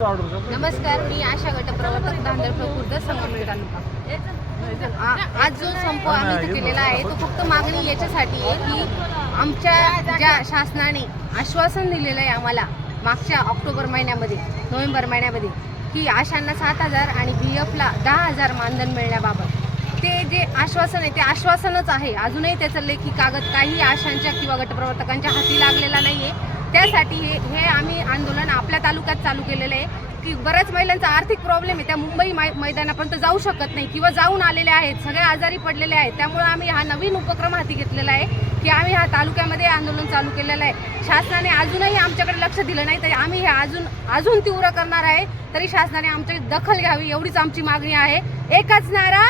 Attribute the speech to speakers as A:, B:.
A: नमस्कार मी आशा गट प्रवर्तक धांदळ खुर्द संगमेश्वर तालुका आज जो संप आम्ही इथं केलेला आहे तो फक्त मागणी याच्यासाठी आहे की आमच्या ज्या शासनाने आश्वासन दिलेलं आहे आम्हाला मागच्या ऑक्टोबर महिन्यामध्ये नोव्हेंबर महिन्यामध्ये की आशांना सात हजार आणि बी एफला दहा हजार मानधन मिळण्याबाबत. ते जे आश्वासन आहे ते आश्वासनच आहे. अजूनही त्याचं लेखी कागद काही आशांच्या किंवा गटप्रवर्तकांच्या हाती लागलेला नाही आहे त्यासाठी हे हे आम्ही आपल्या तालुक्यात चालू केलेलं आहे की बऱ्याच महिलांचा आर्थिक प्रॉब्लेम आहे. त्या मुंबई मै मैदानापर्यंत जाऊ शकत नाही किंवा जाऊन आलेले आहेत. सगळे आजारी पडलेले आहेत. त्यामुळे आम्ही हा नवीन उपक्रम हाती घेतलेला आहे की आम्ही हा तालुक्यामध्ये आंदोलन चालू केलेलं आहे. शासनाने अजूनही आमच्याकडे लक्ष दिलं नाही तरी आम्ही हे अजून अजून तीव्र करणार आहे तरी शासनाने आमची दखल घ्यावी एवढीच आमची मागणी आहे. एकच नारा